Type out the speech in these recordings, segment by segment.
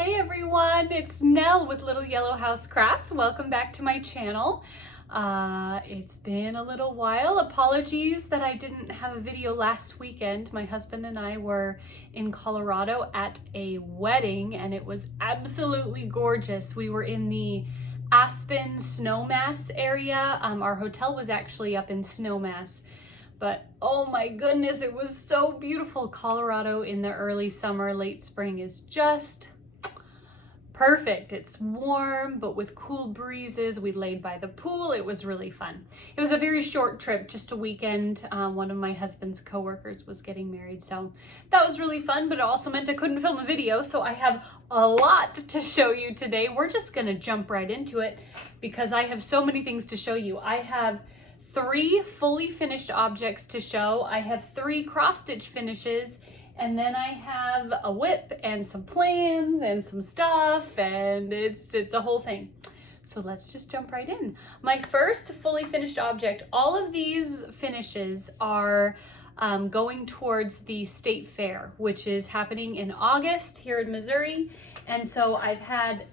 Hey everyone, it's Nell with Little Yellowhousecrafts. Welcome back to my channel. It's been a little while. Apologies that I didn't have a video last weekend. My husband and I were in Colorado at a wedding and it was absolutely gorgeous. We were in the Aspen Snowmass area. Our hotel was actually up in Snowmass. But oh my goodness, it was so beautiful. Colorado in the early summer, late spring is just perfect. It's warm, but with cool breezes. We laid by the pool. It was really fun. It was a very short trip, just a weekend. One of my husband's coworkers was getting married, so that was really fun, but it also meant I couldn't film a video, so I have a lot to show you today. We're just gonna jump right into it because I have so many things to show you. I have 3 fully finished objects to show. I have 3 cross-stitch finishes, and then I have a whip and some plans and some stuff, and it's a whole thing. So let's just jump right in. My first fully finished object, all of these finishes are going towards the state fair, which is happening in August here in Missouri. And so I've had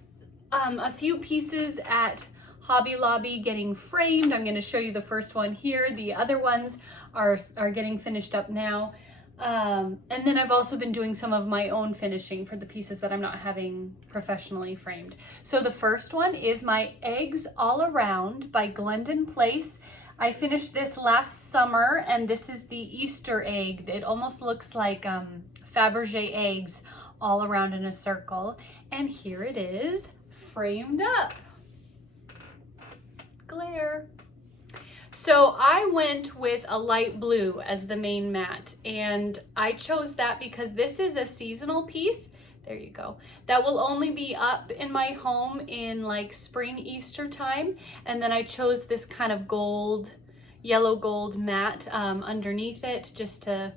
a few pieces at Hobby Lobby getting framed. I'm going to show you the first one here. The other ones are getting finished up now. And then I've also been doing some of my own finishing for the pieces that I'm not having professionally framed. So the first one is my Eggs All Around by Glendon Place. I finished this last summer, and this is the Easter egg. It almost looks like Fabergé eggs all around in a circle. And here it is, framed up. Glare. So I went with a light blue as the main mat, and I chose that because this is a seasonal piece. There you go. That will only be up in my home in like spring, Easter time. And then I chose this kind of gold, yellow gold mat underneath it just to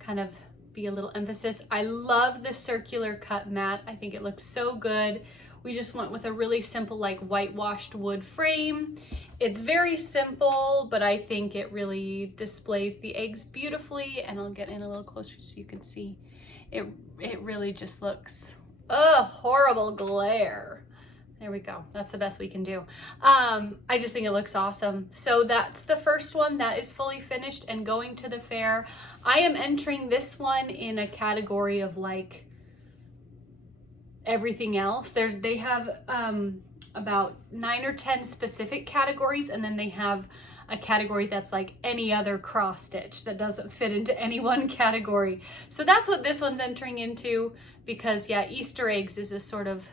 kind of be a little emphasis. I love the circular cut mat. I think it looks so good. We just went with a really simple like whitewashed wood frame. It's very simple, but I think it really displays the eggs beautifully, and I'll get in a little closer so you can see. It really just looks, horrible glare. There we go. That's the best we can do. I just think it looks awesome. So that's the first one that is fully finished and going to the fair. I am entering this one in a category of like everything else. They have about 9 or 10 specific categories, and then they have a category that's like any other cross stitch that doesn't fit into any one category. So that's what this one's entering into, because yeah, Easter eggs is a sort of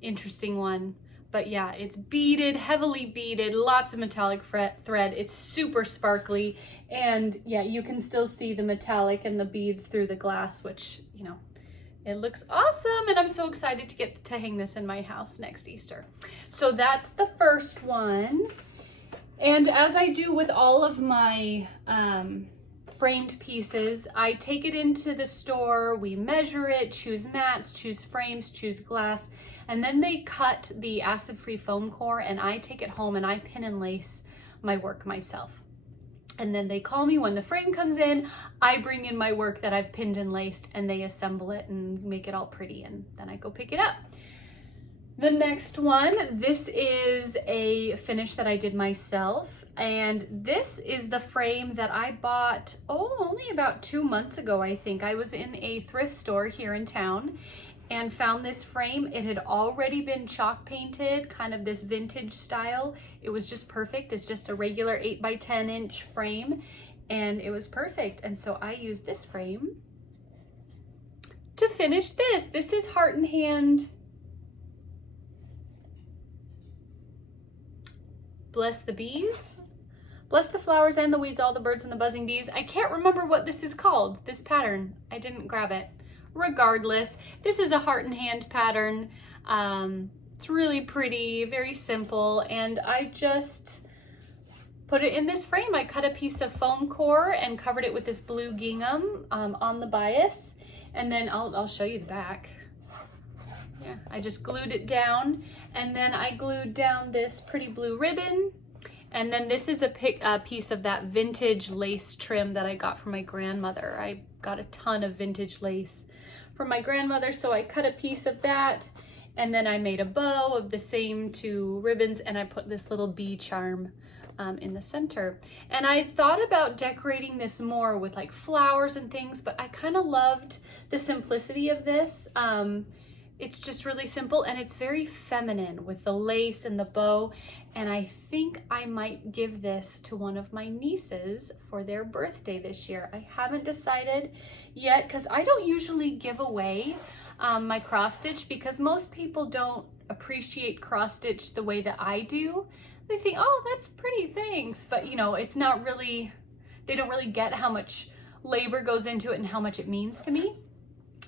interesting one. But yeah, it's beaded, heavily beaded, lots of metallic thread. It's super sparkly, and yeah, you can still see the metallic and the beads through the glass, which, you know, it looks awesome, and I'm so excited to get to hang this in my house next Easter. So that's the first one. And as I do with all of my framed pieces, I take it into the store, we measure it, choose mats, choose frames, choose glass, and then they cut the acid-free foam core, and I take it home and I pin and lace my work myself. And then they call me when the frame comes in. I bring in my work that I've pinned and laced, and they assemble it and make it all pretty, and then I go pick it up. The next one, this is a finish that I did myself, and this is the frame that I bought, only about 2 months ago, I think. I was in a thrift store here in town and found this frame. It had already been chalk painted, kind of this vintage style. It was just perfect. It's just a regular 8 by 10 inch frame, and it was perfect. And so I used this frame to finish this. This is Heart and Hand. Bless the bees. Bless the flowers and the weeds, all the birds and the buzzing bees. I can't remember what this is called, this pattern. I didn't grab it. Regardless, this is a Heart and Hand pattern. It's really pretty, very simple, and I just put it in this frame. I cut a piece of foam core and covered it with this blue gingham on the bias, and then I'll show you the back. Yeah, I just glued it down, and then I glued down this pretty blue ribbon, and then this is a piece of that vintage lace trim that I got from my grandmother. I got a ton of vintage lace from my grandmother, so I cut a piece of that, and then I made a bow of the same 2 ribbons, and I put this little bee charm in the center. And I thought about decorating this more with like flowers and things, but I kind of loved the simplicity of this. It's just really simple, and it's very feminine with the lace and the bow. And I think I might give this to one of my nieces for their birthday this year. I haven't decided yet, because I don't usually give away my cross stitch, because most people don't appreciate cross stitch the way that I do. They think, oh, that's pretty, thanks. But you know, it's not really, they don't really get how much labor goes into it and how much it means to me.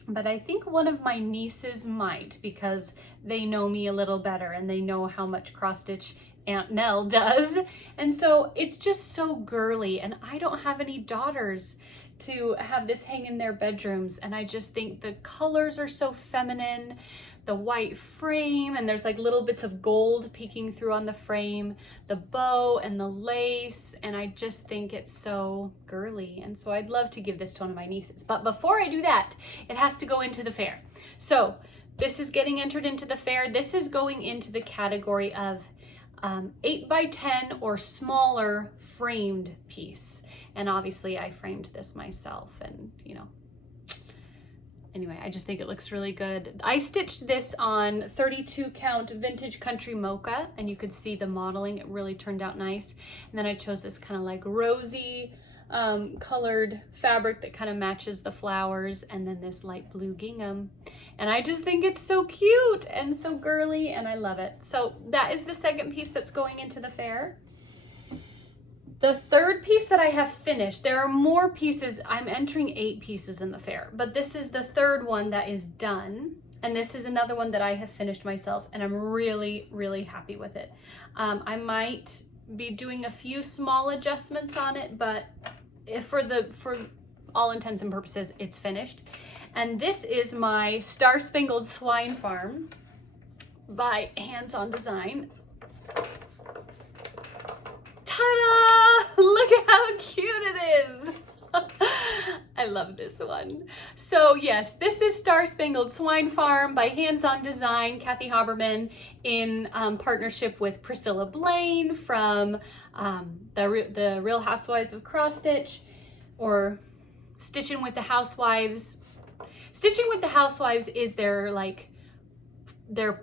But I think one of my nieces might, because they know me a little better and they know how much cross stitch Aunt Nell does. And so it's just so girly, and I don't have any daughters to have this hang in their bedrooms. And I just think the colors are so feminine, the white frame, and there's like little bits of gold peeking through on the frame, the bow and the lace, and I just think it's so girly. And so I'd love to give this to one of my nieces. But before I do that, it has to go into the fair. So this is getting entered into the fair. This is going into the category of 8 by 10 or smaller framed piece. And obviously I framed this myself, and you know, anyway, I just think it looks really good. I stitched this on 32 count vintage country mocha, and you could see the modeling. It really turned out nice. And then I chose this kind of like rosy colored fabric that kind of matches the flowers, and then this light blue gingham. And I just think it's so cute and so girly, and I love it. So that is the second piece that's going into the fair. The third piece that I have finished, there are more pieces. I'm entering 8 pieces in the fair, but this is the third one that is done. And this is another one that I have finished myself, and I'm really, really happy with it. I might be doing a few small adjustments on it, but for all intents and purposes, it's finished. And this is my Star-Spangled Swine Farm by Hands On Design. Ta-da! Look at how cute it is. I love this one. So yes, this is Star-Spangled Swine Farm by Hands On Design, Kathy Haberman, in partnership with Priscilla Blaine from the Real Housewives of Cross Stitch, or Stitching with the Housewives. Stitching with the Housewives is their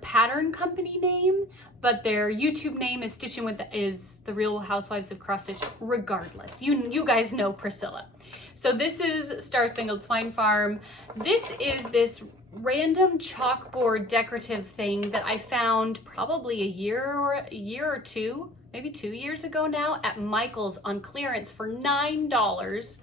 pattern company name, but their YouTube name is is the Real Housewives of Cross Stitch. Regardless, you guys know Priscilla. So this is Star-Spangled Swine Farm. This is this random chalkboard decorative thing that I found probably a year or two, maybe 2 years ago now, at Michael's on clearance for $9.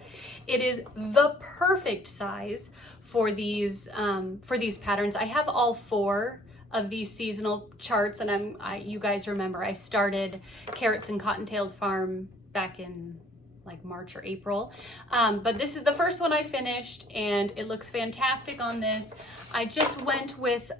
It is the perfect size for these patterns. I have all 4 of these seasonal charts, and you guys remember I started Carrots and Cottontails Farm back in like March or April, but this is the first one I finished, and it looks fantastic on this. I just went with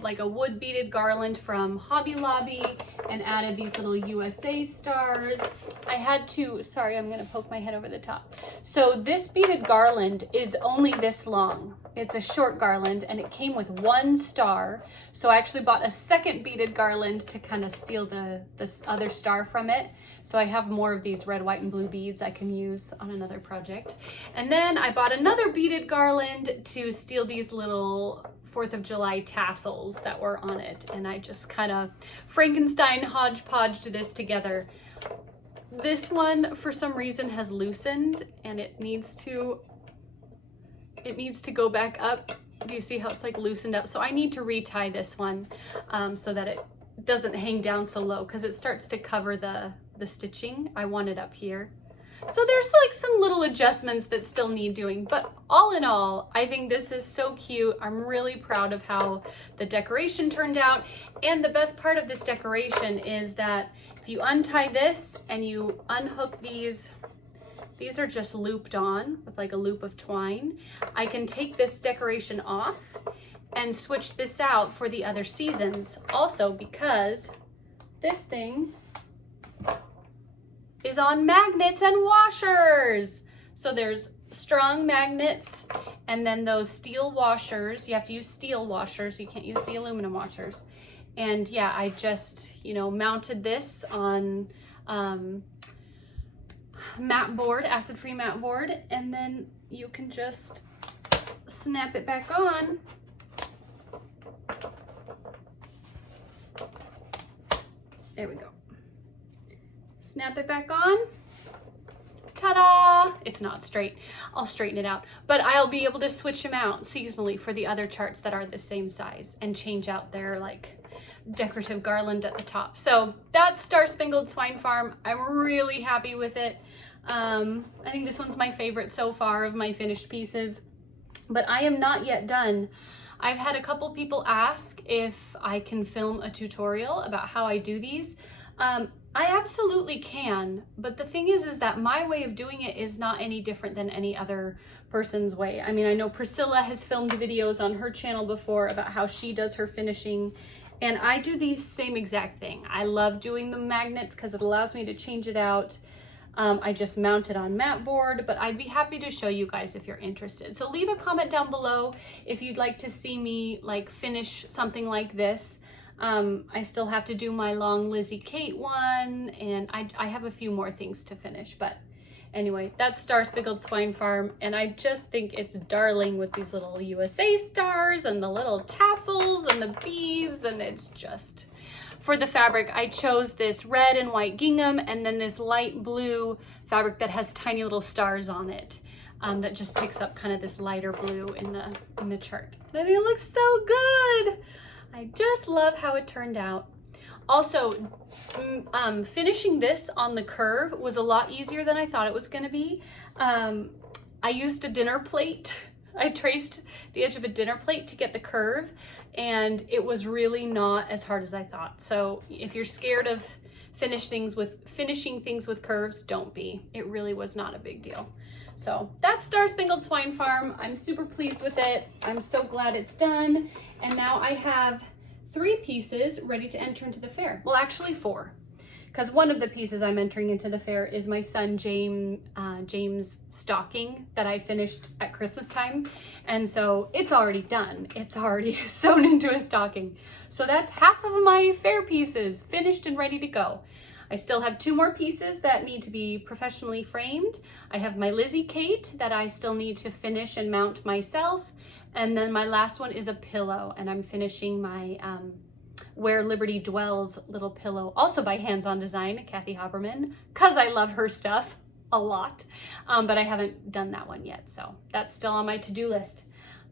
like a wood beaded garland from Hobby Lobby and added these little USA stars. I had to, sorry, I'm gonna poke my head over the top. So this beaded garland is only this long. It's a short garland, and it came with 1 star. So I actually bought a second beaded garland to kind of steal this other star from it. So I have more of these red, white, and blue beads I can use on another project. And then I bought another beaded garland to steal these little 4th of July tassels that were on it. And I just kind of Frankenstein hodgepodged this together. This one, for some reason, has loosened, and it needs to go back up. Do you see how it's like loosened up? So I need to retie this one so that it doesn't hang down so low, because it starts to cover the stitching. I want it up here. So there's like some little adjustments that still need doing, but all in all, I think this is so cute. I'm really proud of how the decoration turned out. And the best part of this decoration is that if you untie this and you unhook these are just looped on with like a loop of twine. I can take this decoration off and switch this out for the other seasons. Also, because this thing is on magnets and washers. So there's strong magnets And then those steel washers, you have to use steel washers. You can't use the aluminum washers. And yeah, I just, you know, mounted this on mat board, acid-free mat board, and then you can just snap it back on. There we go. Snap it back on. Ta-da! It's not straight. I'll straighten it out. But I'll be able to switch them out seasonally for the other charts that are the same size and change out their like decorative garland at the top. So that's Star-Spangled Swine Farm. I'm really happy with it. I think this one's my favorite so far of my finished pieces, but I am not yet done. I've had a couple people ask if I can film a tutorial about how I do these. I absolutely can, but the thing is that my way of doing it is not any different than any other person's way. I mean, I know Priscilla has filmed videos on her channel before about how she does her finishing, and I do the same exact thing. I love doing the magnets because it allows me to change it out. I just mount it on mat board, but I'd be happy to show you guys if you're interested. So leave a comment down below if you'd like to see me like finish something like this. I still have to do my long Lizzie Kate one, and I have a few more things to finish, but anyway, that's Star-Spangled Swine Farm, and I just think it's darling with these little USA stars and the little tassels and the beads, and it's just... For the fabric, I chose this red and white gingham and then this light blue fabric that has tiny little stars on it, that just picks up kind of this lighter blue in the chart. And I think it looks so good. I just love how it turned out. Also, finishing this on the curve was a lot easier than I thought it was going to be. I used a dinner plate. I traced the edge of a dinner plate to get the curve, and it was really not as hard as I thought. So if you're scared of finishing things with curves, don't be. It really was not a big deal. So that's Star-Spangled Swine Farm. I'm super pleased with it. I'm so glad it's done. And now I have 3 pieces ready to enter into the fair. Well, actually 4. Because one of the pieces I'm entering into the fair is my son James' stocking that I finished at Christmas time. And so it's already done. It's already sewn into a stocking. So that's half of my fair pieces finished and ready to go. I still have 2 more pieces that need to be professionally framed. I have my Lizzie Kate that I still need to finish and mount myself. And then my last one is a pillow, and I'm finishing my Where Liberty Dwells little pillow, also by Hands On Design, Kathy Haberman, because I love her stuff a lot, but I haven't done that one yet, so that's still on my to-do list.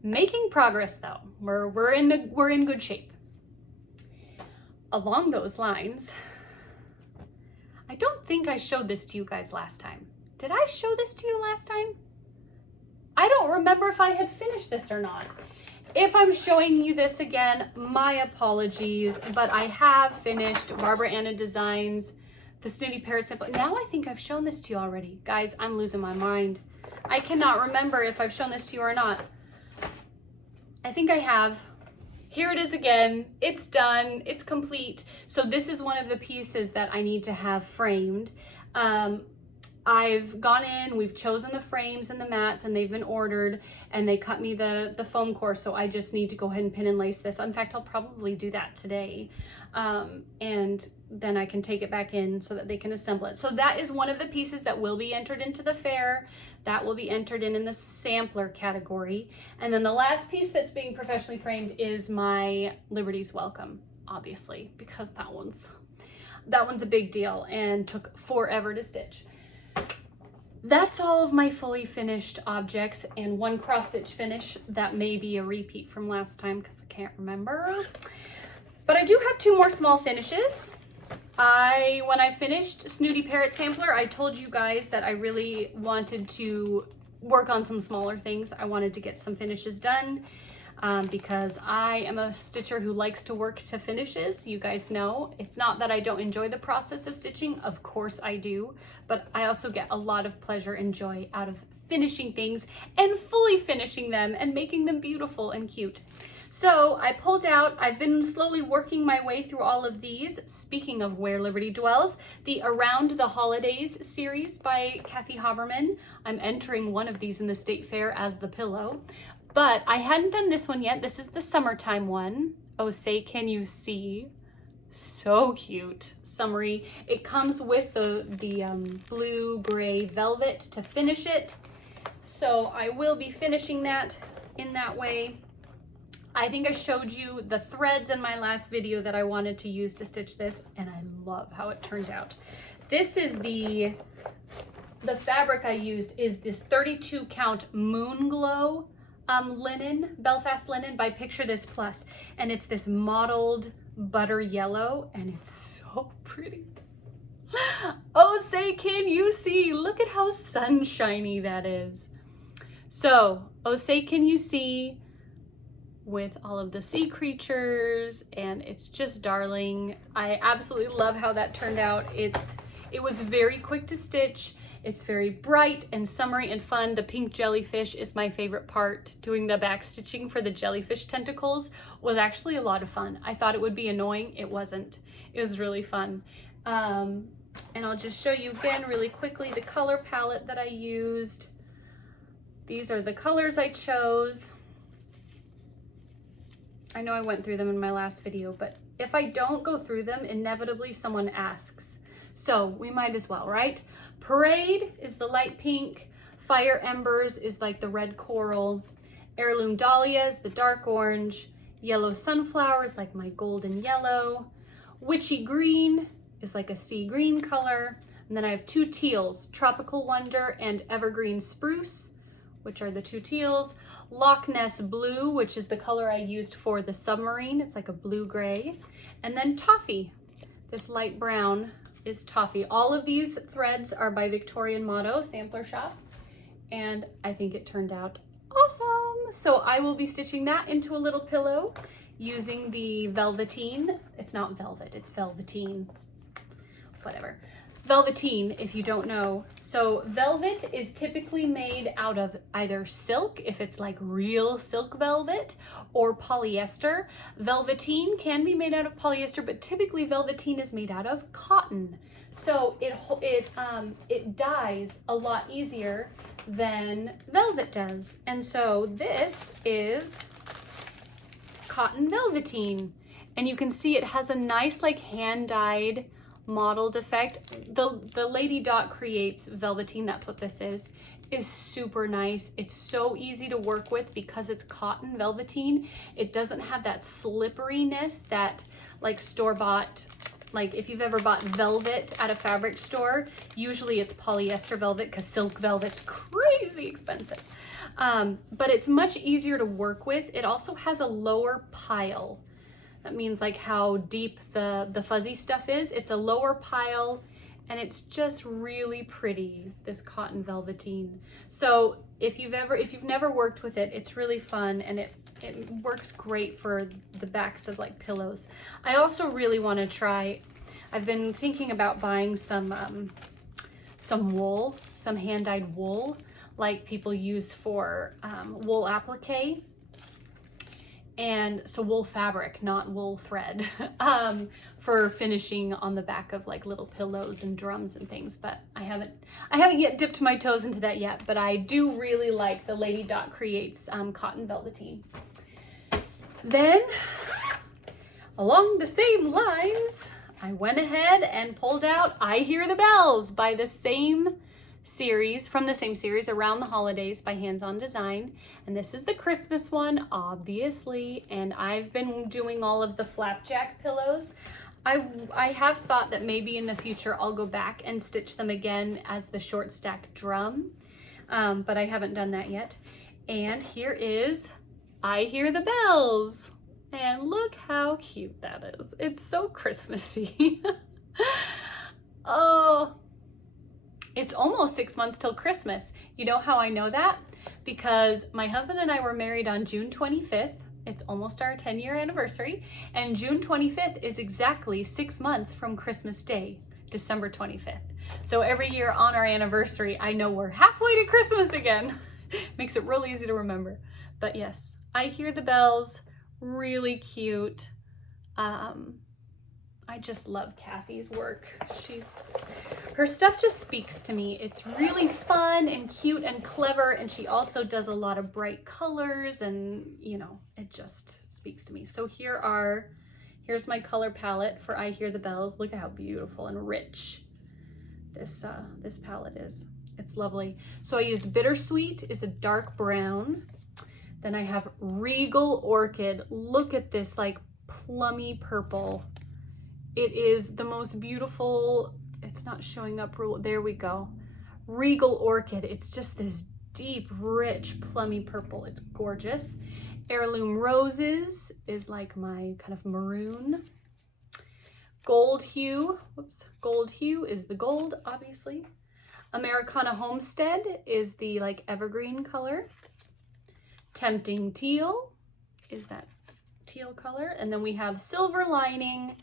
Making progress though. We're in good shape. Along those lines, I don't think I showed this to you guys last time. Did I show this to you last time? I don't remember if I had finished this or not. If I'm showing you this again, my apologies, but I have finished Barbara Anna Designs, the Snooty Parrot Sample. Now I think I've shown this to you already. Guys, I'm losing my mind. I cannot remember if I've shown this to you or not. I think I have. Here it is again. It's done. It's complete. So this is one of the pieces that I need to have framed. I've gone in, we've chosen the frames and the mats, and they've been ordered, and they cut me the foam core, so I just need to go ahead and pin and lace this. In fact, I'll probably do that today, and then I can take it back in so that they can assemble it. So that is one of the pieces that will be entered into the fair. That will be entered in the sampler category. And then the last piece that's being professionally framed is my Liberty's Welcome, obviously, because that one's a big deal and took forever to stitch. That's all of my fully finished objects and one cross stitch finish that may be a repeat from last time because I can't remember. But I do have 2 more small finishes. When I finished Snooty Parrot Sampler, I told you guys that I really wanted to work on some smaller things. I wanted to get some finishes done because I am a stitcher who likes to work to finishes. You guys know, it's not that I don't enjoy the process of stitching. Of course I do, but I also get a lot of pleasure and joy out of finishing things and fully finishing them and making them beautiful and cute. So I pulled out, I've been slowly working my way through all of these. Speaking of Where Liberty Dwells, the Around the Holidays series by Kathy Haberman. I'm entering one of these in the State Fair as the pillow, but I hadn't done this one yet. This is the summertime one. Oh, say can you see? So cute. Summary. It comes with the blue-gray velvet to finish it. So I will be finishing that in that way. I think I showed you the threads in my last video that I wanted to use to stitch this, and I love how it turned out. This is the fabric I used is this 32 count Moon Glow linen, Belfast linen by Picture This Plus, and it's this mottled butter yellow, and it's so pretty. Oh, say can you see? Look at how sunshiny that is. So, oh, say can you see? With all of the sea creatures, and it's just darling. I absolutely love how that turned out. It was very quick to stitch. It's very bright and summery and fun. The pink jellyfish is my favorite part. Doing the back stitching for the jellyfish tentacles was actually a lot of fun. I thought it would be annoying. It wasn't. It was really fun. And I'll just show you again really quickly the color palette that I used. These are the colors I chose. I know I went through them in my last video, but if I don't go through them, inevitably someone asks. So we might as well, right? Parade is the light pink. Fire Embers is like the red coral. Heirloom Dahlia is the dark orange. Yellow Sunflower is like my golden yellow. Witchy Green is like a sea green color. And then I have two teals, Tropical Wonder and Evergreen Spruce, which are the two teals. Loch Ness Blue, which is the color I used for the submarine. It's like a blue-gray. And then Toffee. This light brown is Toffee. All of these threads are by Victorian Motto Sampler Shop, and I think it turned out awesome. So I will be stitching that into a little pillow using the Velveteen. It's not velvet, it's Velveteen. Whatever. Velveteen, if you don't know. So velvet is typically made out of either silk, if it's like real silk velvet, or polyester. Velveteen can be made out of polyester, but typically Velveteen is made out of cotton. So it dyes a lot easier than velvet does. And so this is cotton Velveteen. And you can see it has a nice like hand-dyed mottled effect. The Lady Dot Creates Velveteen, that's what this is super nice. It's so easy to work with because it's cotton Velveteen. It doesn't have that slipperiness that like store-bought, like if you've ever bought velvet at a fabric store, usually it's polyester velvet because silk velvet's crazy expensive. But it's much easier to work with. It also has a lower pile. That means like how deep the fuzzy stuff is. It's a lower pile, and it's just really pretty, this cotton Velveteen. So if you've never worked with it, it's really fun, and it works great for the backs of like pillows. I also really want to try, I've been thinking about buying some wool, some hand-dyed wool, like people use for wool applique. And so wool fabric, not wool thread, for finishing on the back of like little pillows and drums and things. But I haven't yet dipped my toes into that yet, but I do really like the Lady Dot Creates cotton Velveteen. Then along the same lines, I went ahead and pulled out I Hear the Bells by the same series, from the same series, Around the Holidays by Hands On Design. And this is the Christmas one, obviously, and I've been doing all of the flapjack pillows. I have thought that maybe in the future I'll go back and stitch them again as the short stack drum, but I haven't done that yet. And here is I Hear the Bells, and look how cute that is. It's so Christmassy. Oh, it's almost 6 months till Christmas. You know how I know that? Because my husband and I were married on June 25th. It's almost our 10-year anniversary. And June 25th is exactly 6 months from Christmas Day, December 25th. So every year on our anniversary, I know we're halfway to Christmas again. Makes it real easy to remember. But yes, I Hear the Bells, really cute. I just love Kathy's work. Her stuff just speaks to me. It's really fun and cute and clever, and she also does a lot of bright colors, and you know, it just speaks to me. So here's my color palette for I Hear the Bells. Look at how beautiful and rich this palette is. It's lovely. So I used Bittersweet, is a dark brown. Then I have Regal Orchid. Look at this like plummy purple. It is the most beautiful, it's not showing up, there we go. Regal Orchid, it's just this deep, rich, plummy purple. It's gorgeous. Heirloom Roses is like my kind of maroon. Gold Hue, Gold Hue is the gold, obviously. Americana Homestead is the like evergreen color. Tempting Teal is that teal color. And then we have Silver Lining,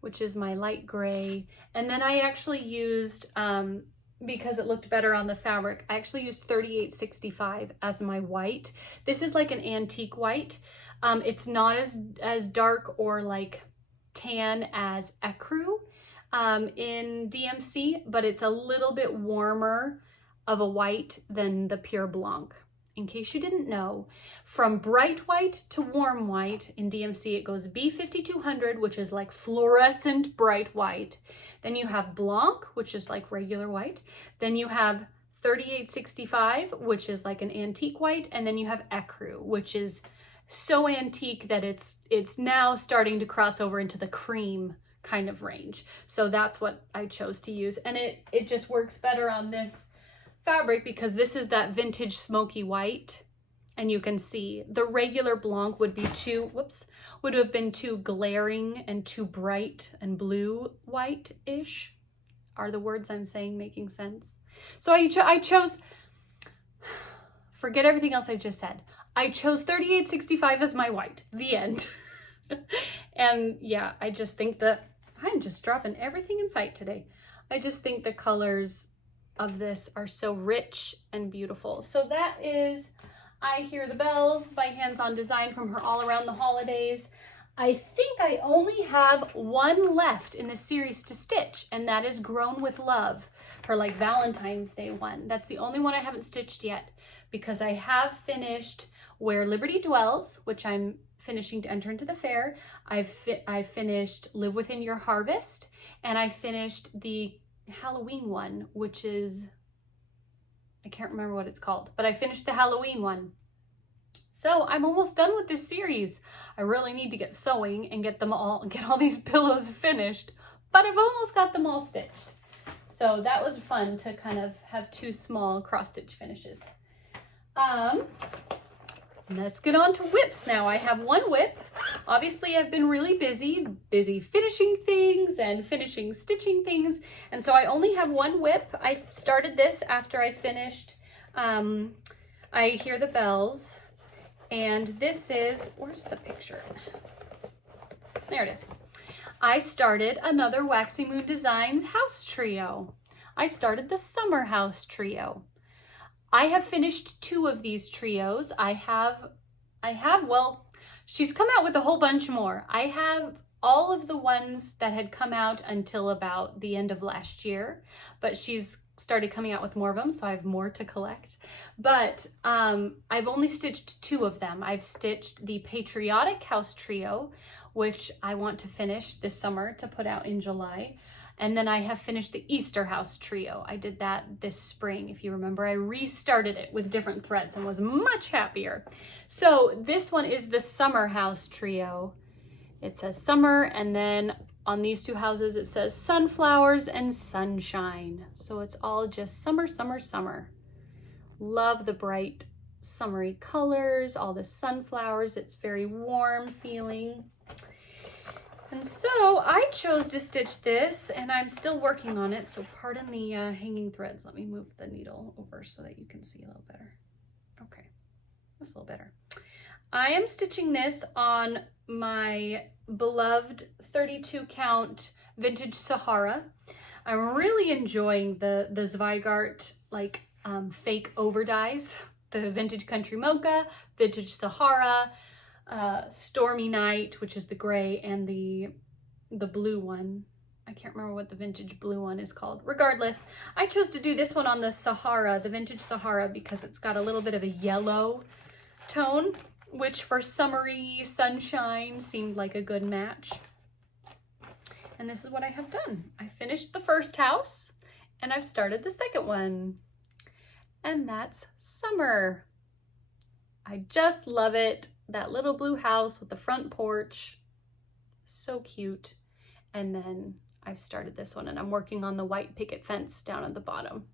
which is my light gray. And then I actually used, because it looked better on the fabric, I actually used 3865 as my white. This is like an antique white. It's not as dark or like tan as Ecru in DMC, but it's a little bit warmer of a white than the Pure Blanc. In case you didn't know, from bright white to warm white in DMC, it goes B5200, which is like fluorescent bright white. Then you have Blanc, which is like regular white. Then you have 3865, which is like an antique white. And then you have Ecru, which is so antique that it's now starting to cross over into the cream kind of range. So that's what I chose to use. And it just works better on this fabric because this is that vintage smoky white, and you can see the regular Blanc would be would have been too glaring and too bright and blue white-ish. Are the words I'm saying making sense? So I chose, forget everything else I just said. I chose 3865 as my white, the end. And yeah, I just think that I'm just dropping everything in sight today. I just think the colors of this are so rich and beautiful. So that is I Hear the Bells by Hands On Design from her All Around the Holidays. I think I only have one left in the series to stitch, and that is Grown with Love, her like Valentine's Day one. That's the only one I haven't stitched yet because I have finished Where Liberty Dwells, which I'm finishing to enter into the fair. I finished Live Within Your Harvest, and I finished the Halloween one, which is, I can't remember what it's called, but I finished the Halloween one. So I'm almost done with this series. I really need to get sewing and get all these pillows finished, but I've almost got them all stitched. So that was fun to kind of have two small cross stitch finishes. Let's get on to whips now. I have one whip. Obviously, I've been really busy finishing things and finishing stitching things. And so I only have one whip. I started this after I finished I Hear the Bells. And this is, where's the picture? There it is. I started another Waxy Moon Designs house trio. I started the Summer House Trio. I have finished two of these trios. Well, she's come out with a whole bunch more. I have all of the ones that had come out until about the end of last year, but she's started coming out with more of them, so I have more to collect. But I've only stitched two of them. I've stitched the Patriotic House Trio, which I want to finish this summer to put out in July. And then I have finished the Easter House Trio. I did that this spring. If you remember, I restarted it with different threads and was much happier. So this one is the Summer House Trio. It says summer, and then on these two houses, it says sunflowers and sunshine. So it's all just summer, summer, summer. Love the bright summery colors, all the sunflowers. It's very warm feeling. And so I chose to stitch this, and I'm still working on it, so pardon the hanging threads. Let me move the needle over so that you can see a little better. Okay, that's a little better. I am stitching this on my beloved 32 count vintage Sahara. I'm really enjoying the Zweigart like fake overdyes, the vintage Country Mocha, vintage Sahara. Stormy Night, which is the gray, and the blue one. I can't remember what the vintage blue one is called. Regardless, I chose to do this one on the Sahara, the vintage Sahara, because it's got a little bit of a yellow tone, which for summery sunshine seemed like a good match. And this is what I have done. I finished the first house and I've started the second one. And that's summer. I just love it. That little blue house with the front porch. So cute. And then I've started this one and I'm working on the white picket fence down at the bottom.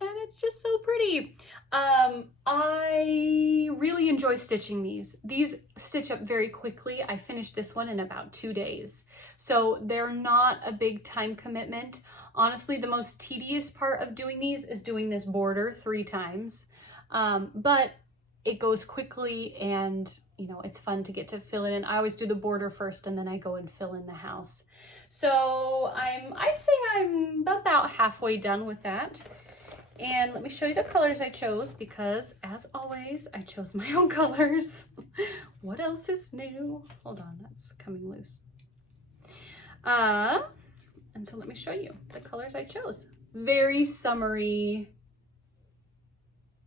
And it's just so pretty. I really enjoy stitching these. These stitch up very quickly. I finished this one in about 2 days. So they're not a big time commitment. Honestly, the most tedious part of doing these is doing this border 3 times. But it goes quickly and you know, it's fun to get to fill it in. I always do the border first and then I go and fill in the house. So I'd say I'm about halfway done with that. And let me show you the colors I chose because, as always, I chose my own colors. What else is new? Hold on, that's coming loose. And so let me show you the colors I chose. Very summery,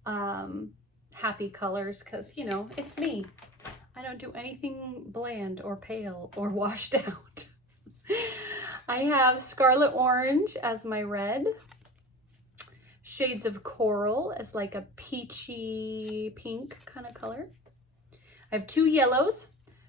happy colors because, you know, it's me. I don't do anything bland or pale or washed out. I have Scarlet Orange as my red. Shades of Coral as like a peachy pink kind of color. I have 2 yellows,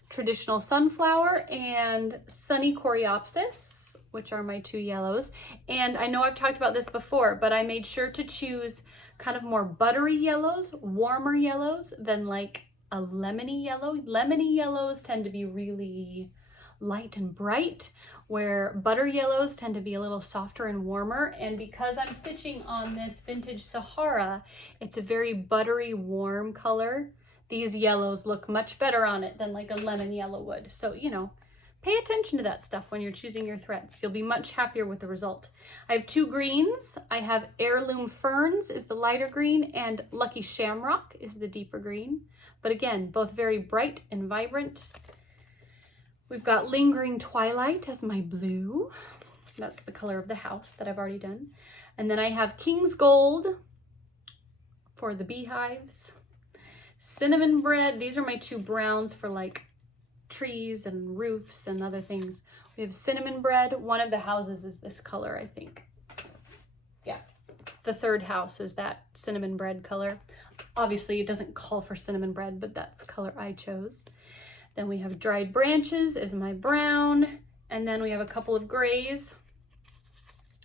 Traditional Sunflower and Sunny Coreopsis, which are my 2 yellows. And I know I've talked about this before, but I made sure to choose kind of more buttery yellows, warmer yellows than like a lemony yellow. Lemony yellows tend to be really light and bright, where butter yellows tend to be a little softer and warmer. And because I'm stitching on this vintage Sahara, it's a very buttery, warm color. These yellows look much better on it than like a lemon yellow would. So, you know, pay attention to that stuff when you're choosing your threads. You'll be much happier with the result. I have 2 greens. I have Heirloom Ferns is the lighter green and Lucky Shamrock is the deeper green. But again, both very bright and vibrant. We've got Lingering Twilight as my blue. That's the color of the house that I've already done. And then I have King's Gold for the beehives. Cinnamon Bread, these are my 2 browns for like trees and roofs and other things. We have Cinnamon Bread. One of the houses is this color, I think. Yeah, the 3rd house is that cinnamon bread color. Obviously it doesn't call for cinnamon bread, but that's the color I chose. Then we have Dried Branches is my brown. And then we have a couple of grays.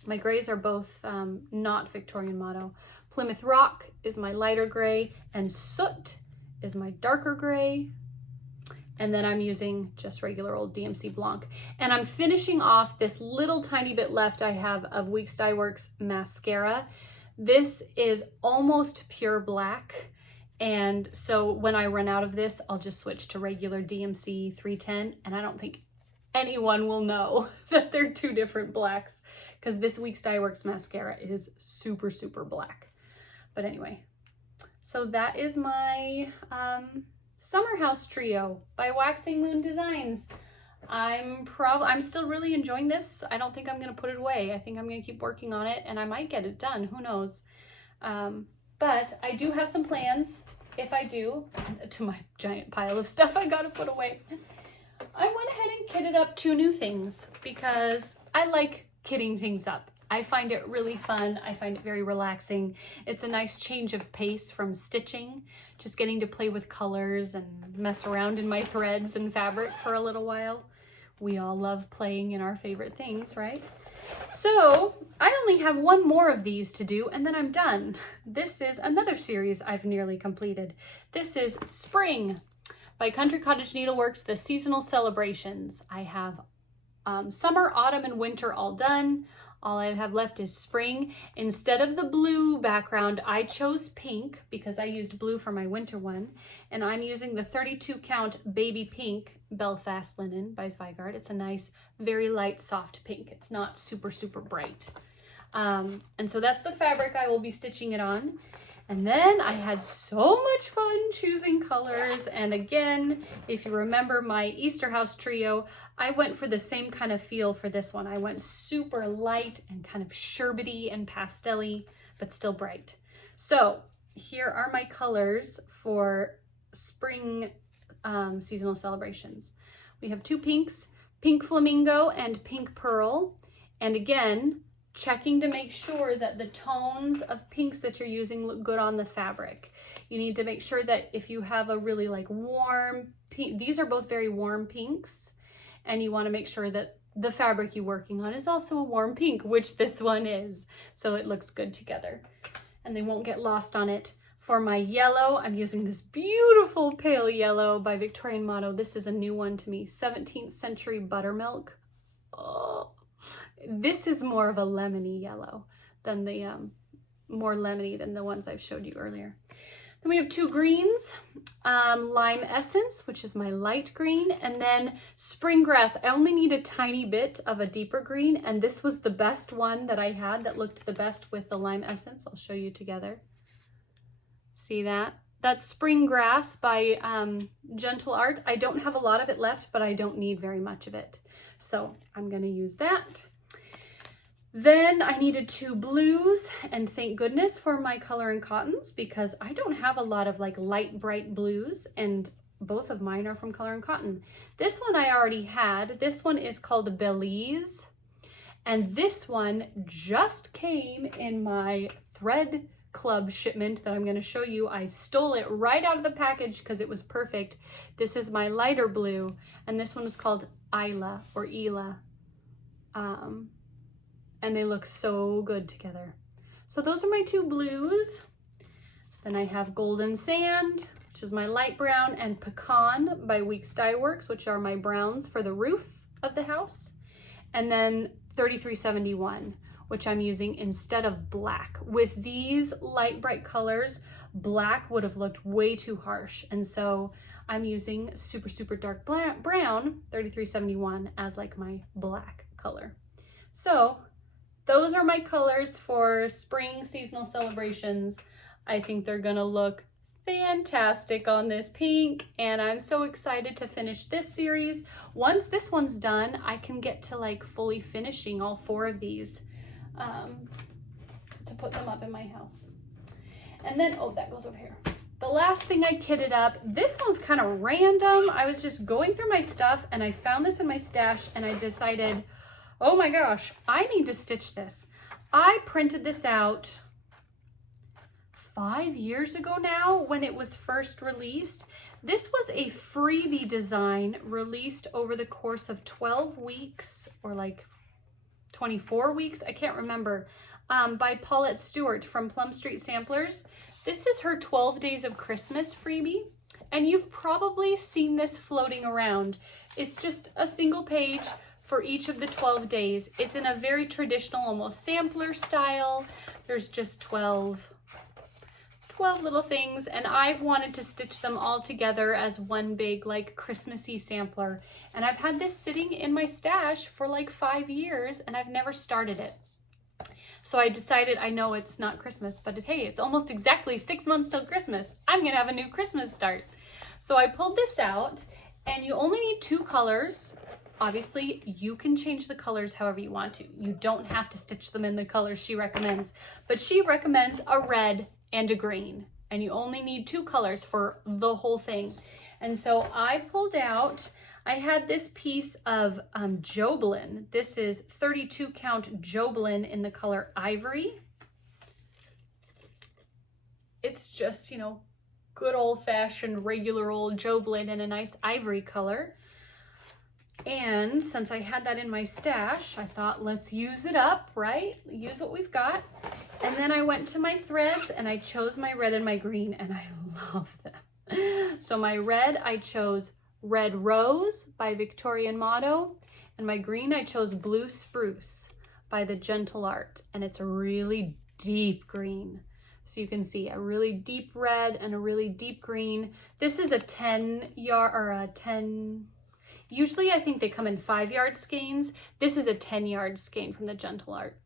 My grays are both not Victorian motto. Plymouth Rock is my lighter gray and Soot is my darker gray. And then I'm using just regular old DMC Blanc. And I'm finishing off this little tiny bit left I have of Weeks Dye Works mascara. This is almost pure black. And so when I run out of this, I'll just switch to regular DMC 310. And I don't think anyone will know that they're 2 different blacks because this Weeks Dye Works mascara is super, super black. But anyway, so that is my Summer House Trio by Waxing Moon Designs. I'm still really enjoying this. I don't think I'm going to put it away. I think I'm going to keep working on it and I might get it done. Who knows? But I do have some plans, if I do, to my giant pile of stuff I gotta put away. I went ahead and kitted up 2 new things because I like kitting things up. I find it really fun. I find it very relaxing. It's a nice change of pace from stitching, just getting to play with colors and mess around in my threads and fabric for a little while. We all love playing in our favorite things, right? So I only have 1 more of these to do and then I'm done. This is another series I've nearly completed. This is Spring by Country Cottage Needleworks, the seasonal celebrations. I have summer, autumn, and winter all done. All I have left is spring. Instead of the blue background, I chose pink because I used blue for my winter one. And I'm using the 32 count baby pink Belfast linen by Zweigart. It's a nice, very light, soft pink. It's not super, super bright. And so that's the fabric I will be stitching it on. And then I had so much fun choosing colors. And again, if you remember my Easter house trio, I went for the same kind of feel for this one. I went super light and kind of sherbety and pastel-y, but still bright. So here are my colors for spring seasonal celebrations. We have two pinks, pink flamingo and pink pearl. And again, checking to make sure that the tones of pinks that you're using look good on the fabric. You need to make sure that if you have a really like warm pink, these are both very warm pinks, and you want to make sure that the fabric you're working on is also a warm pink, which this one is, so it looks good together and they won't get lost on it. For my yellow, I'm using this beautiful pale yellow by Victorian Motto. This is a new one to me, 17th century buttermilk. Oh. This is more of a lemony yellow than the, more lemony than the ones I've showed you earlier. Then we have two greens, Lime Essence, which is my light green, and then Spring Grass. I only need a tiny bit of a deeper green, and this was the best one that I had that looked the best with the Lime Essence. I'll show you together. See that? That's Spring Grass by Gentle Art. I don't have a lot of it left, but I don't need very much of it. So I'm gonna use that. Then I needed two blues, and thank goodness for my Color and Cottons, because I don't have a lot of like light bright blues, and both of mine are from Color and Cotton. This one I already had. This one is called Belize, and this one just came in my Thread Club shipment that I'm going to show you. I stole it right out of the package because it was perfect. This is my lighter blue, and this one is called Isla or Ela. And they look so good together. So those are my two blues. Then I have Golden Sand, which is my light brown, and Pecan by Weeks Dye Works, which are my browns for the roof of the house. And then 3371, which I'm using instead of black. With these light bright colors, black would have looked way too harsh. And so I'm using super, super dark brown, 3371, as like my black color. So those are my colors for spring seasonal celebrations. I think they're gonna look fantastic on this pink, and I'm so excited to finish this series. Once this one's done, I can get to like fully finishing all four of these to put them up in my house. And then, oh, that goes over here. The last thing I kitted up, this one's kind of random. I was just going through my stuff and I found this in my stash, and I decided, oh my gosh, I need to stitch this. I printed this out 5 years ago now when it was first released. This was a freebie design released over the course of 12 weeks or like 24 weeks, I can't remember, by Paulette Stewart from Plum Street Samplers. This is her 12 Days of Christmas freebie, and you've probably seen this floating around. It's just a single page for each of the 12 days. It's in a very traditional, almost sampler style. There's just 12 little things, and I've wanted to stitch them all together as one big like Christmassy sampler. And I've had this sitting in my stash for like 5 years, and I've never started it. So I decided, I know it's not Christmas, but hey, it's almost exactly 6 months till Christmas. I'm gonna have a new Christmas start. So I pulled this out, and you only need 2 colors. Obviously, you can change the colors however you want to. You don't have to stitch them in the colors she recommends, but she recommends a red and a green, and you only need 2 colors for the whole thing. And so I pulled out, I had this piece of Joblin. This is 32 count Joblin in the color Ivory. It's just, you know, good old-fashioned regular old Joblin in a nice ivory color. And since I had that in my stash, I thought, let's use it up, right? Use what we've got. And then I went to my threads and I chose my red and my green, and I love them. So my red, I chose Red Rose by Victorian Motto, and my green, I chose Blue Spruce by the Gentle Art, and it's a really deep green. So you can see a really deep red and a really deep green. This is a 10 yard or a 10. Usually I think they come in 5-yard skeins. This is a 10-yard skein from the Gentle Art,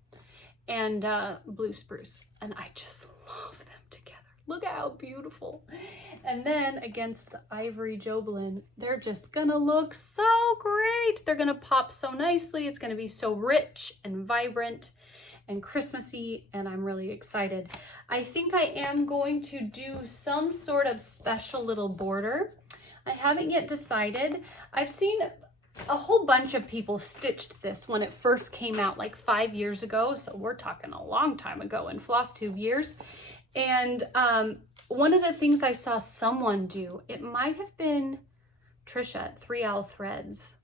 and Blue Spruce. And I just love them together Look at how beautiful. And then against the ivory Jobelin, they're just gonna look so great. They're gonna pop so nicely. It's gonna be so rich and vibrant and Christmassy, and I'm really excited. I think I am going to do some sort of special little border. I haven't yet decided. I've seen a whole bunch of people stitched this when it first came out like 5 years ago. So we're talking a long time ago in floss tube years. And one of the things I saw someone do, it might have been Trisha at 3 Owl Threads.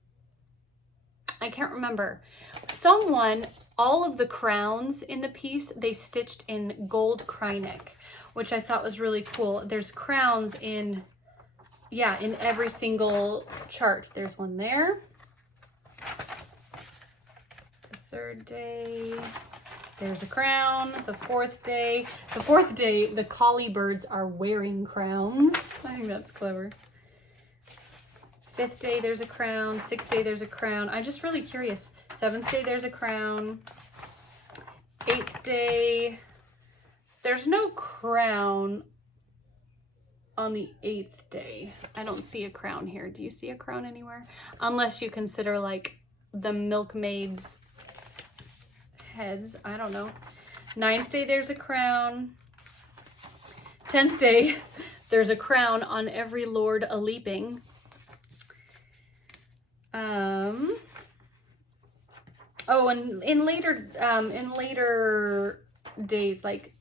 I can't remember. Someone, all of the crowns in the piece, they stitched in gold Krynic, which I thought was really cool. There's crowns in, yeah, in every single chart. There's one there. The third day, there's a crown. The fourth day, the collie birds are wearing crowns. I think that's clever. Fifth day, there's a crown. Sixth day, there's a crown. I'm just really curious. Seventh day, there's a crown. Eighth day, there's no crown on the 8th day. I don't see a crown here. Do you see a crown anywhere? Unless you consider like the milkmaids' heads. I don't know. 9th day, there's a crown. 10th day, there's a crown on every lord a-leaping. Oh, and in later days, like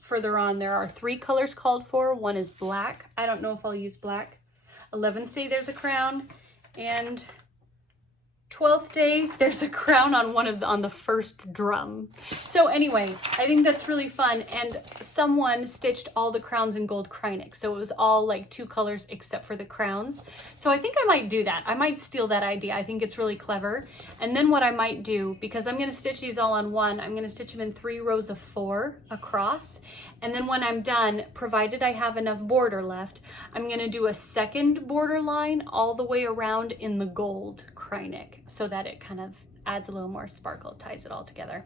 further on, there are 3 colors called for. One is black. I don't know if I'll use black. 11th day, there's a crown. And 12th day, there's a crown on the first drum. So anyway, I think that's really fun. And someone stitched all the crowns in gold Krynic. So it was all like 2 colors except for the crowns. So I think I might do that. I might steal that idea. I think it's really clever. And then what I might do, because I'm going to stitch these all on one, I'm going to stitch them in 3 rows of 4 across. And then when I'm done, provided I have enough border left, I'm going to do a second border line all the way around in the gold Krynic, so that it kind of adds a little more sparkle, ties it all together.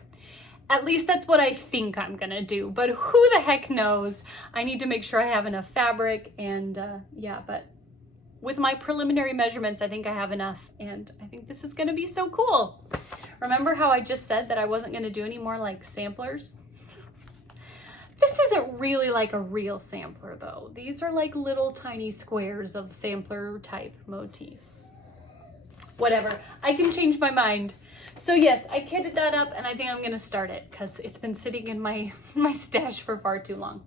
At least that's what I think I'm gonna do, but who the heck knows? I need to make sure I have enough fabric, and yeah, but with my preliminary measurements, I think I have enough, and I think this is gonna be so cool. Remember how I just said that I wasn't gonna do any more like samplers? This isn't really like a real sampler though. These are like little tiny squares of sampler type motifs. Whatever, I can change my mind. So yes, I kitted that up and I think I'm gonna start it because it's been sitting in my stash for far too long.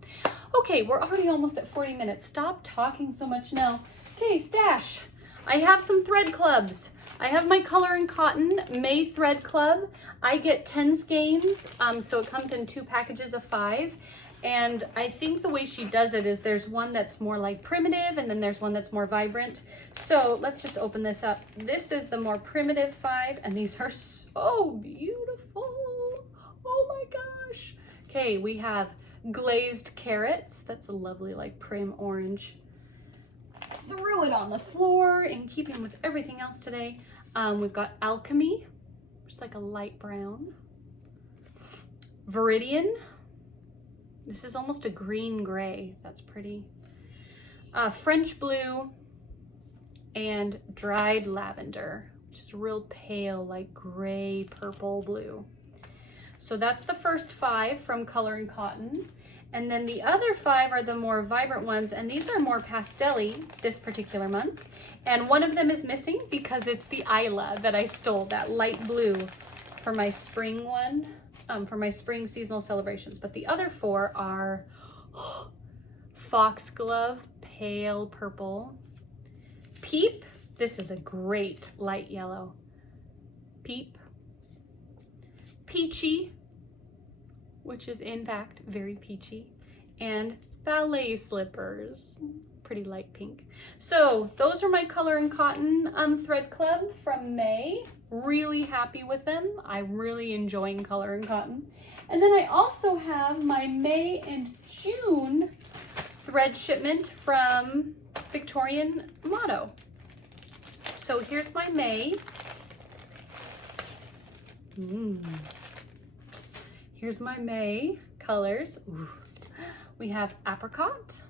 Okay, we're already almost at 40 minutes. Stop talking so much now. Okay, stash. I have some thread clubs. I have my Color and Cotton May Thread Club. I get 10 skeins, so it comes in 2 packages of 5. And I think the way she does it is there's one that's more like primitive and then there's one that's more vibrant. So let's just open this up. This is the more primitive 5 and these are so beautiful. Oh my gosh. Okay, we have glazed carrots. That's a lovely like prim orange. Threw it on the floor in keeping with everything else today. We've got Alchemy, just like a light brown. Viridian. This is almost a green gray. That's pretty. French blue and dried lavender, which is real pale, like gray, purple, blue. So that's the first 5 from Color and Cotton. And then the other 5 are the more vibrant ones, and these are more pastel-y this particular month. And one of them is missing because it's the Isla that I stole, that light blue for my spring one. For my spring seasonal celebrations, but the other 4 are Foxglove, pale purple, Peep, this is a great light yellow, Peep, Peachy, which is in fact very peachy, and Ballet Slippers, pretty light pink. So those are my Color and Cotton Thread Club from May. Really happy with them. I'm really enjoying Color and Cotton. And then I also have my May and June thread shipment from Victorian Motto. So here's my May. Here's my May colors. Ooh. We have apricot.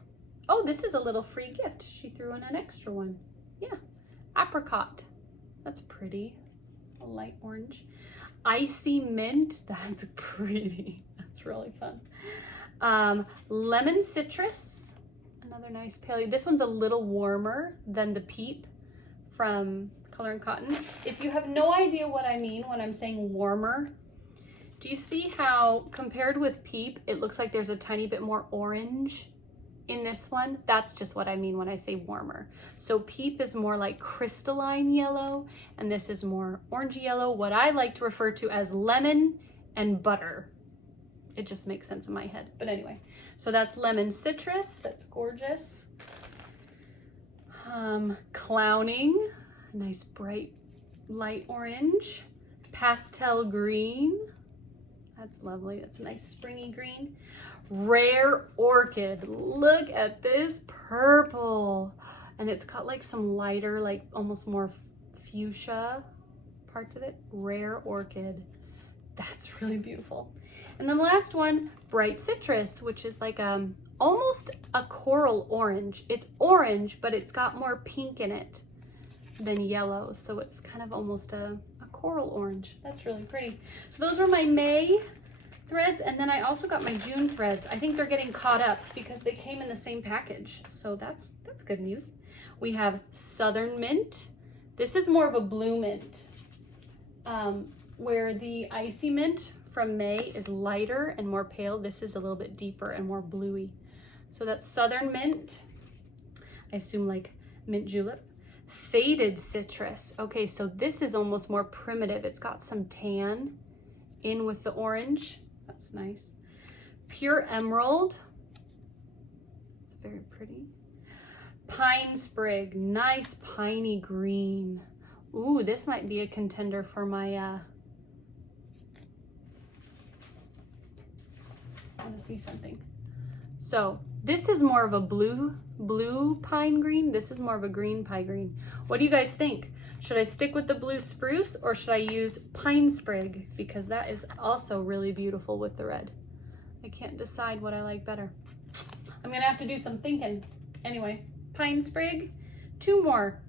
Oh, this is a little free gift. She threw in an extra one. Yeah, apricot. That's pretty. A light orange. Icy mint. That's pretty. That's really fun. Lemon citrus. Another nice paleo. This one's a little warmer than the Peep from Color and Cotton. If you have no idea what I mean when I'm saying warmer, do you see how compared with Peep, it looks like there's a tiny bit more orange in this one? That's just what I mean when I say warmer. So Peep is more like crystalline yellow, and this is more orangey yellow, what I like to refer to as lemon and butter. It just makes sense in my head. But anyway, so that's lemon citrus. That's gorgeous. Clowning, a nice bright light orange. Pastel green. That's lovely. That's a nice springy green. Rare orchid. Look at this purple. And it's got like some lighter, like almost more fuchsia parts of it. Rare orchid. That's really beautiful. And then the last one, bright citrus, which is like almost a coral orange. It's orange, but it's got more pink in it than yellow. So it's kind of almost a coral orange. That's really pretty. So those are my May threads. And then I also got my June threads. I think they're getting caught up because they came in the same package. So that's good news. We have Southern Mint. This is more of a blue mint, where the Icy Mint from May is lighter and more pale. This is a little bit deeper and more bluey. So that's Southern Mint. I assume like mint julep. Faded citrus. Okay, so this is almost more primitive. It's got some tan in with the orange. That's nice. Pure emerald. It's very pretty. Pine sprig. Nice piney green. Ooh, this might be a contender for my I want to see something. So this is more of a blue pine green. This is more of a green pine green. What do you guys think? Should I stick with the blue spruce or should I use pine sprig? Because that is also really beautiful with the red. I can't decide what I like better. I'm gonna have to do some thinking. Anyway, pine sprig, 2 more.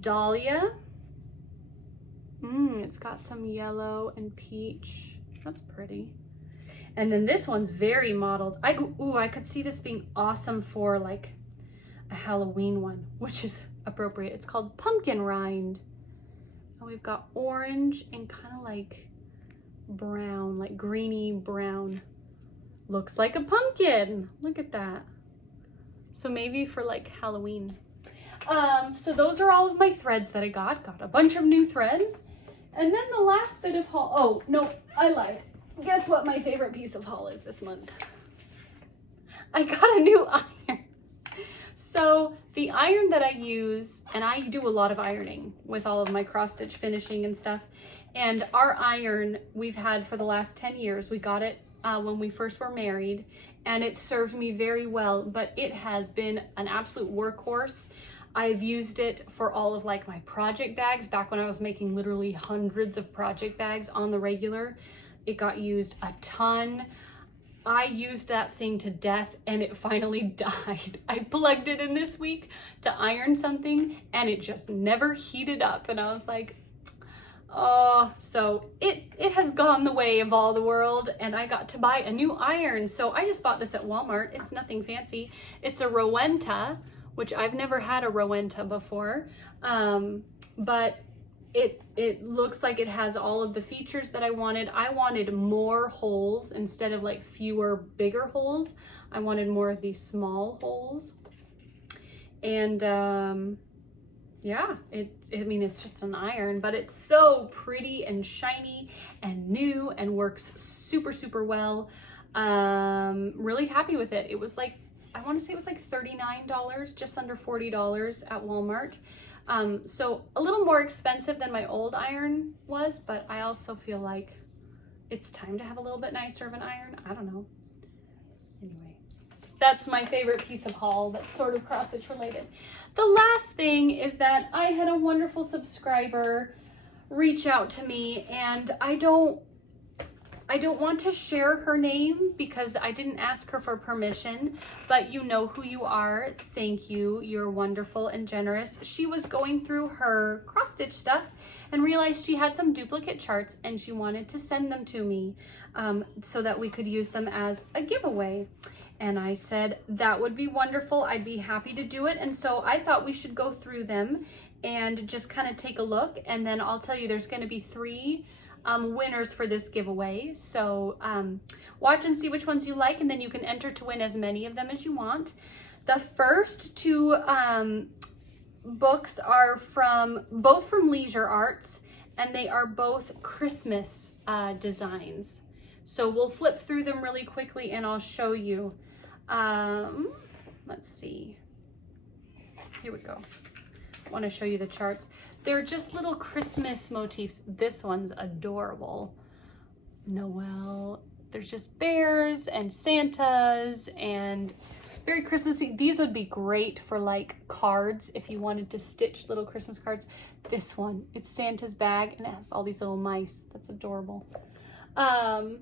Dahlia. It's got some yellow and peach. That's pretty. And then this one's very mottled. I could see this being awesome for like a Halloween one, which is appropriate. It's called Pumpkin Rind. And we've got orange and kind of like brown, like greeny brown. Looks like a pumpkin. Look at that. So maybe for like Halloween. So those are all of my threads that I got. Got a bunch of new threads. And then the last bit of haul. Oh, no, I lied. Guess what my favorite piece of haul is this month? I got a new iron. So the iron that I use, and I do a lot of ironing with all of my cross stitch finishing and stuff. And our iron we've had for the last 10 years. We got it when we first were married, and it served me very well, but it has been an absolute workhorse. I've used it for all of like my project bags back when I was making literally hundreds of project bags on the regular. It got used a ton. I used that thing to death and it finally died. I plugged it in this week to iron something and it just never heated up. And I was like, oh, so it has gone the way of all the world and I got to buy a new iron. So I just bought this at Walmart. It's nothing fancy. It's a Rowenta, which I've never had a Rowenta before. But it looks like it has all of the features that I wanted. I wanted more holes instead of like fewer bigger holes. I wanted more of these small holes. And yeah, I mean, it's just an iron, but it's so pretty and shiny and new and works super, super well. Really happy with it. It was like, I want to say it was like $39, just under $40 at Walmart. So a little more expensive than my old iron was, but I also feel like it's time to have a little bit nicer of an iron. I don't know. Anyway, that's my favorite piece of haul that's sort of cross stitch related. The last thing is that I had a wonderful subscriber reach out to me, and I don't I don't want to share her name because I didn't ask her for permission, but you know who you are. Thank you. You're wonderful and generous. She was going through her cross-stitch stuff and realized she had some duplicate charts and she wanted to send them to me so that we could use them as a giveaway. And I said, that would be wonderful. I'd be happy to do it. And so I thought we should go through them and just kind of take a look. And then I'll tell you, there's going to be 3 winners for this giveaway. So watch and see which ones you like, and then you can enter to win as many of them as you want. The first 2 books are both from Leisure Arts, and they are both Christmas designs. So we'll flip through them really quickly and I'll show you. Let's see. Here we go. I want to show you the charts. They're just little Christmas motifs. This one's adorable. Noel. There's just bears and Santas and very Christmassy. These would be great for like cards if you wanted to stitch little Christmas cards. This one, it's Santa's bag and it has all these little mice. That's adorable. I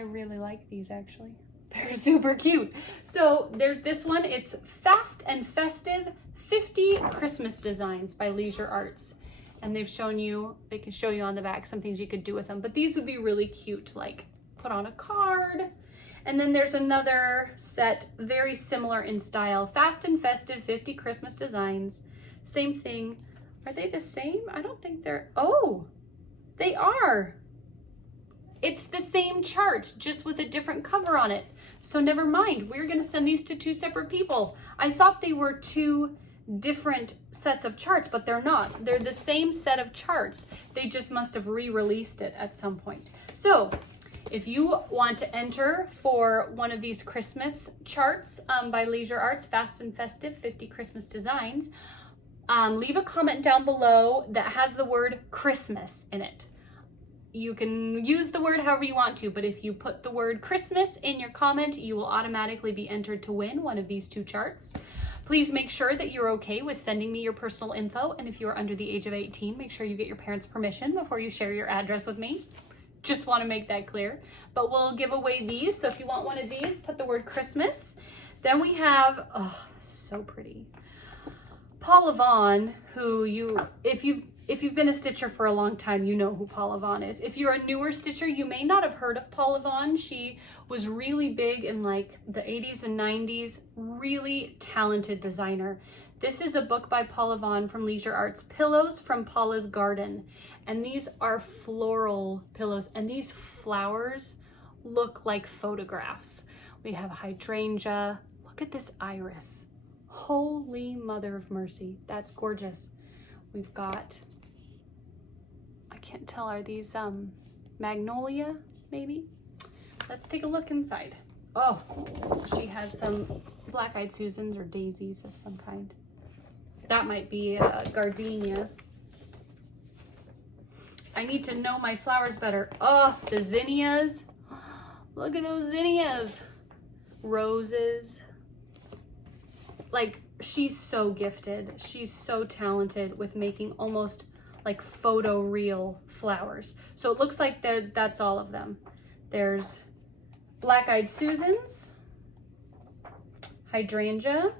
really like these actually. They're super cute. So there's this one. It's Fast and Festive 50 Christmas Designs by Leisure Arts. And they've shown you, they can show you on the back some things you could do with them. But these would be really cute to like put on a card. And then there's another set, very similar in style. Fast and Festive 50 Christmas Designs. Same thing. Are they the same? I don't think they're, oh, they are. It's the same chart, just with a different cover on it. So never mind, we're gonna send these to 2 separate people. I thought they were 2 different sets of charts, but they're not. They're the same set of charts. They just must have re-released it at some point. So if you want to enter for one of these Christmas charts by Leisure Arts, Fast and Festive 50 Christmas Designs, leave a comment down below that has the word Christmas in it. You can use the word however you want to, but if you put the word Christmas in your comment, you will automatically be entered to win one of these 2 charts. Please make sure that you're okay with sending me your personal info, and if you are under the age of 18, make sure you get your parents' permission before you share your address with me. Just want to make that clear. But we'll give away these, so if you want one of these, put the word Christmas. Then we have, oh, so pretty, Paula Vaughn, who if you've been a stitcher for a long time, you know who Paula Vaughn is. If you're a newer stitcher, you may not have heard of Paula Vaughn. She was really big in like the 80s and 90s, really talented designer. This is a book by Paula Vaughn from Leisure Arts, Pillows from Paula's Garden. And these are floral pillows, and these flowers look like photographs. We have hydrangea. Look at this iris. Holy Mother of Mercy. That's gorgeous. We've got, I can't tell, are these Magnolia, maybe? Let's take a look inside. Oh, she has some black-eyed Susans or daisies of some kind. That might be gardenia. I need to know my flowers better. Oh, the zinnias. Look at those zinnias. Roses. Like, she's so gifted. She's so talented with making almost like photo real flowers. So it looks like that's all of them. There's black-eyed Susans, hydrangea,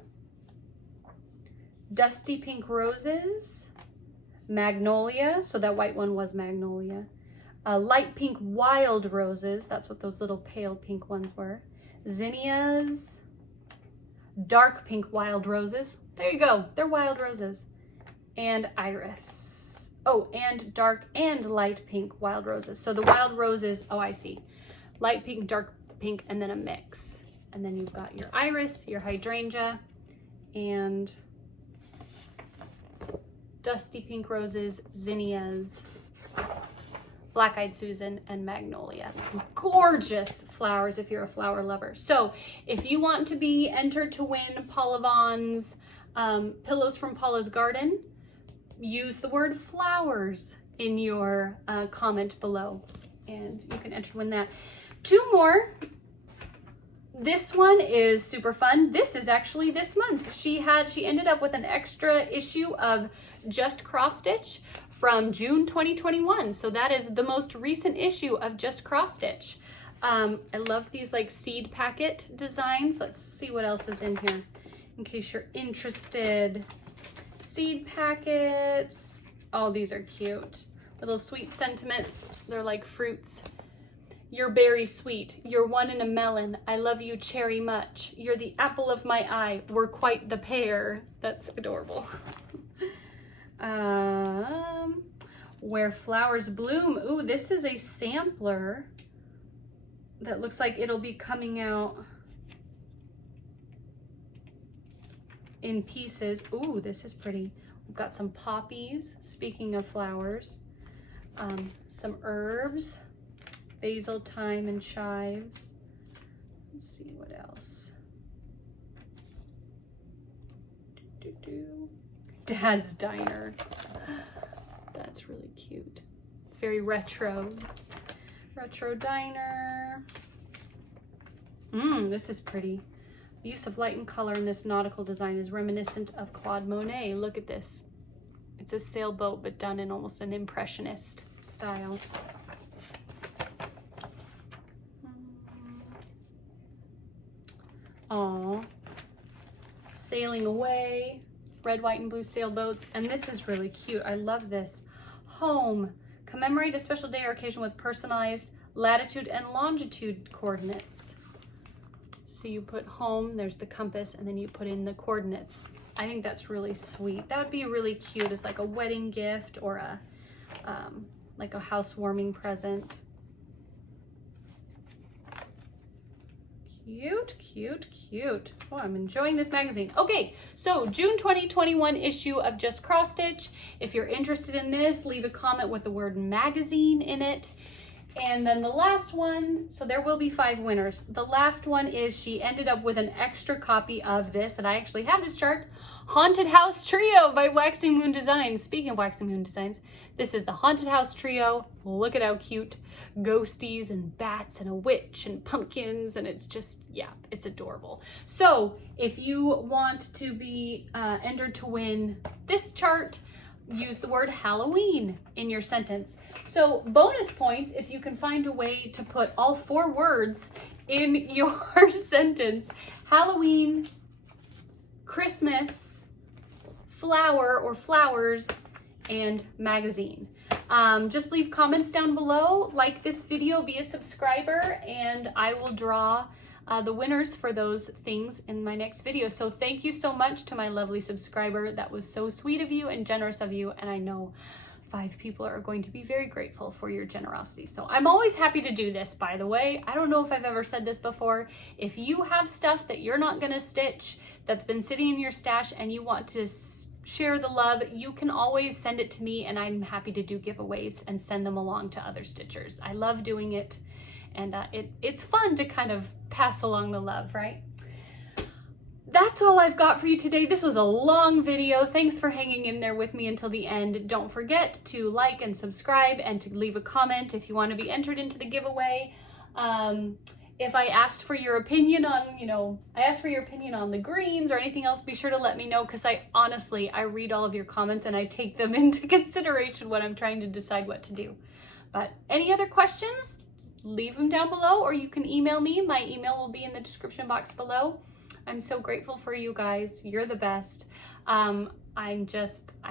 dusty pink roses, magnolia, so that white one was magnolia, light pink wild roses, that's what those little pale pink ones were, zinnias, dark pink wild roses, there you go, they're wild roses, and iris. Oh, and dark and light pink wild roses. So the wild roses, oh, I see, light pink, dark pink, and then a mix. And then you've got your iris, your hydrangea, and dusty pink roses, zinnias, black-eyed Susan, and magnolia. Gorgeous flowers if you're a flower lover. So if you want to be entered to win Paula Vaughn's Pillows from Paula's Garden, use the word flowers in your comment below, and you can enter to win that. Two more This one is super fun. This is actually this month. She ended up with an extra issue of Just Cross Stitch from June 2021. So that is the most recent issue of Just Cross Stitch. I love these like seed packet designs. Let's see what else is in here in case you're interested. Seed packets. Oh, these are cute. Little sweet sentiments. They're like fruits. You're berry sweet. You're one in a melon. I love you cherry much. You're the apple of my eye. We're quite the pair. That's adorable. Where flowers bloom. Ooh, this is a sampler that looks like it'll be coming out in pieces. Ooh, this is pretty. We've got some poppies, speaking of flowers, some herbs, basil, thyme, and chives. Let's see what else. Dad's Diner. That's really cute. It's very retro. Retro diner. This is pretty. The use of light and color in this nautical design is reminiscent of Claude Monet. Look at this. It's a sailboat, but done in almost an impressionist style. Aw. Sailing away. Red, white, and blue sailboats. And this is really cute. I love this. Home. Commemorate a special day or occasion with personalized latitude and longitude coordinates. So you put home, there's the compass, and then you put in the coordinates. I think that's really sweet. That would be really cute as like a wedding gift or a like a housewarming present. Cute, cute, cute. Oh, I'm enjoying this magazine. Okay, so June 2021 issue of Just Cross Stitch. If you're interested in this, leave a comment with the word magazine in it. And then the last one, so there will be 5 winners. The last one is she ended up with an extra copy of this, and I actually have this chart, Haunted House Trio by Waxing Moon Designs. Speaking of Waxing Moon Designs, this is the Haunted House Trio. Look at how cute. Ghosties and bats and a witch and pumpkins, and it's just, yeah, it's adorable. So if you want to be entered to win this chart, use the word Halloween in your sentence. So bonus points if you can find a way to put all 4 words in your sentence. Halloween, Christmas, flower or flowers, and magazine. Just leave comments down below, like this video, be a subscriber, and I will draw the winners for those things in my next video. So thank you so much to my lovely subscriber. That was so sweet of you and generous of you, and I know 5 people are going to be very grateful for your generosity. So I'm always happy to do this, by the way. I don't know if I've ever said this before. If you have stuff that you're not gonna stitch that's been sitting in your stash and you want to share the love, you can always send it to me, and I'm happy to do giveaways and send them along to other stitchers. I love doing it. And it's fun to kind of pass along the love, right? That's all I've got for you today. This was a long video. Thanks for hanging in there with me until the end. Don't forget to like and subscribe and to leave a comment if you want to be entered into the giveaway. If I asked for your opinion on, the greens or anything else, be sure to let me know, because I read all of your comments and I take them into consideration when I'm trying to decide what to do. But any other questions? Leave them down below, or you can email me. My email will be in the description box below. I'm so grateful for you guys. You're the best. I'm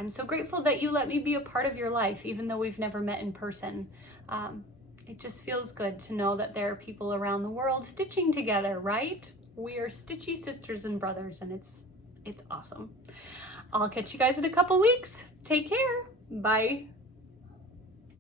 so grateful that you let me be a part of your life, even though we've never met in person. It just feels good to know that there are people around the world stitching together, right? We are stitchy sisters and brothers, and it's awesome. I'll catch you guys in a couple weeks. Take care. Bye.